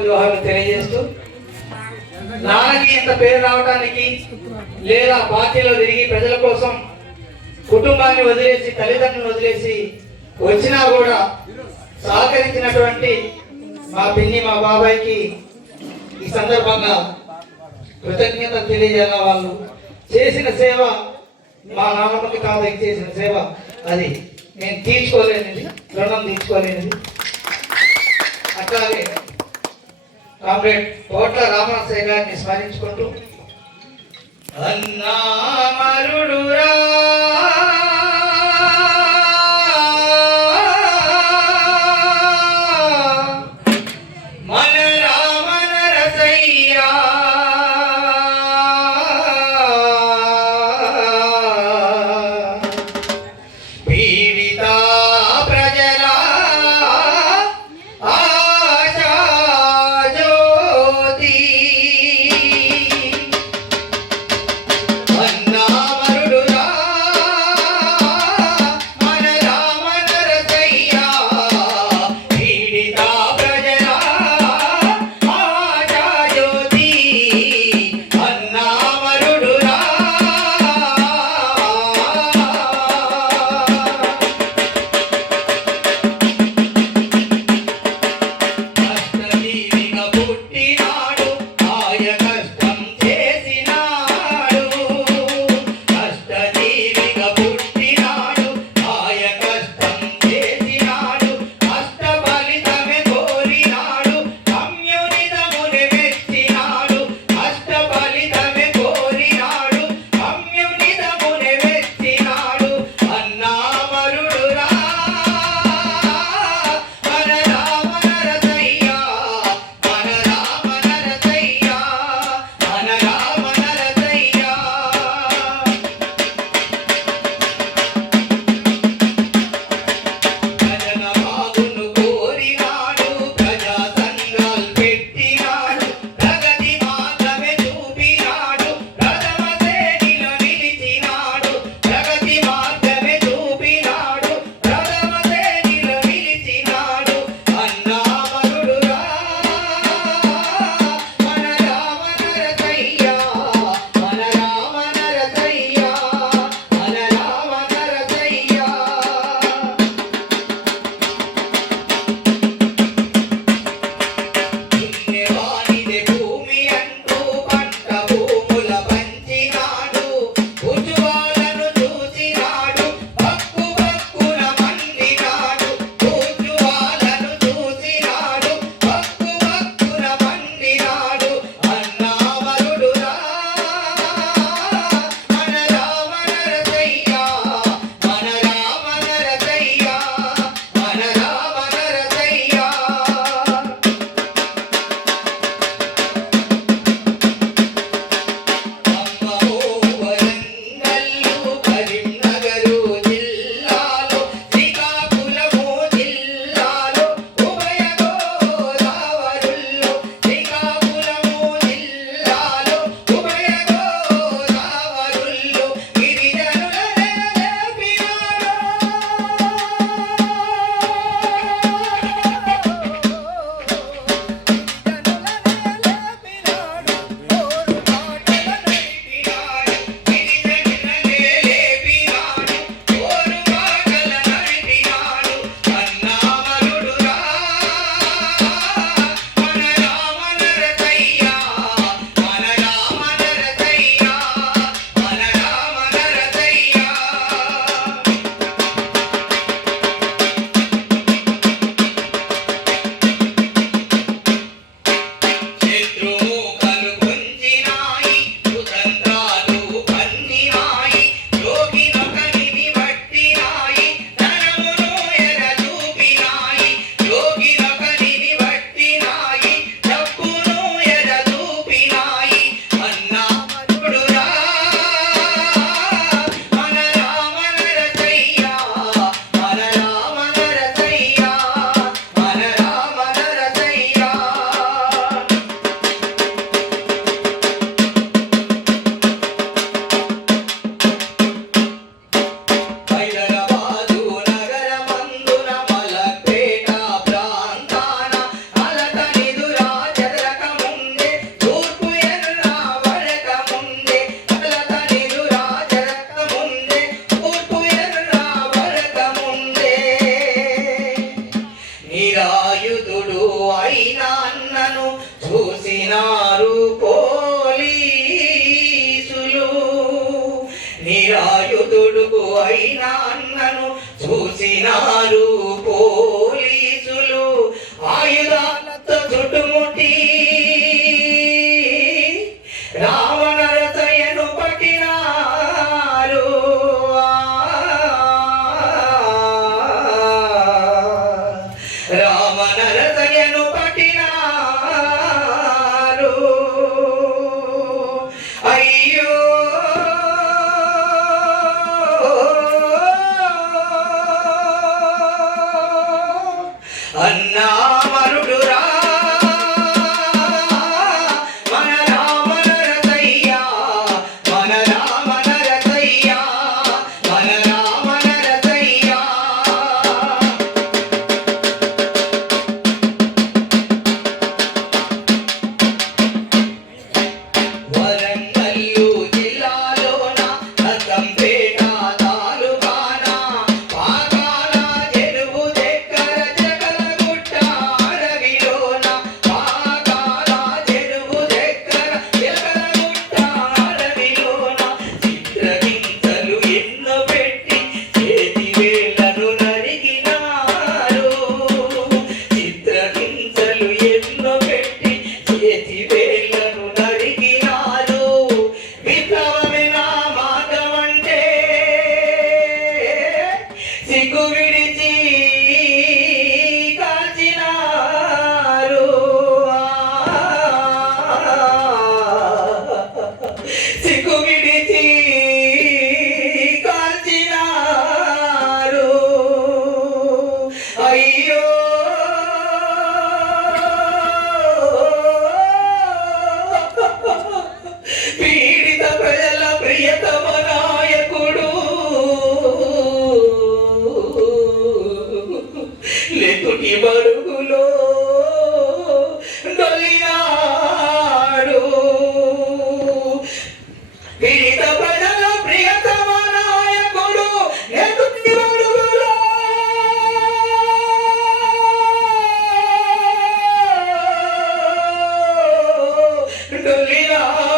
తెలియజేస్తూ నాన్నకి ఇంత పేరు రావడానికి లేదా పార్టీలో తిరిగి ప్రజల కోసం కుటుంబాన్ని వదిలేసి తల్లిదండ్రులను వదిలేసి వచ్చినా కూడా సహకరించినటువంటి మా పిన్ని మా బాబాయ్కి ఈ సందర్భంగా కృతజ్ఞతలు తెలియజేయాల. వాళ్ళు చేసిన సేవ మా నాన్నమ్మకి తాతకి చేసిన సేవ అది నేను తీర్చుకోలేనిది, రుణం తీర్చుకోలేనిది. అట్లాగే కామ్రేడ్ కోట్ల రామనరసయ్య గారిని స్మరించుకుంటూ అన్నా మరుడురా మన రామనరసయ్య పీడిత ప్రజల ఆశా జ్యోతి అన్నా మరుడురా మన రామనరసయ్య పీడిత ప్రజల ఆశా జ్యోతి అన్నను చూసినారు పోలీసులు. నిరాయుధుడుకు అయిన అన్నను చూసినారు పోలీసులు. ఆయుధాలతో చుట్టుముట్టి రావణరసయ్యను పట్టినారు. రావణరసయ్యను పట్టినారు. అయ్యో అన్నా మరుడురా మన రామనరసయ్యా, మన రామనరసయ్యా, మన రామనరసయ్యా. వరంగల్లు జిల్లాలోన అక్కంపేట తాలూకాన పాకాల చెరువు దగ్గర జగలగుట్ట అడవిలోన, పాకాల చెరువు దగ్గర జగలగుట్ట అడవిలోన చిత్రహింసలు ఎన్నో పెట్టి చేతి వేళ్లను నరికినారు. చిత్రహింసలు ఎన్నో పెట్టి చేతి వేళ్లను నరికినారు. విప్లవమే నా మార్గమంటే సిగ్గు విడిచి కాల్చినారు. సిగ్గు విడిచి కాల్చినారు. అయ్యో పీడిత ప్రజల ప్రియతమ నాయకుడు లేకుటి బడుగులో డొలినాడు. పీడిత ప్రజల ప్రియతమ నాయకుడు లేకుటి బడుగులో డొలినాడు.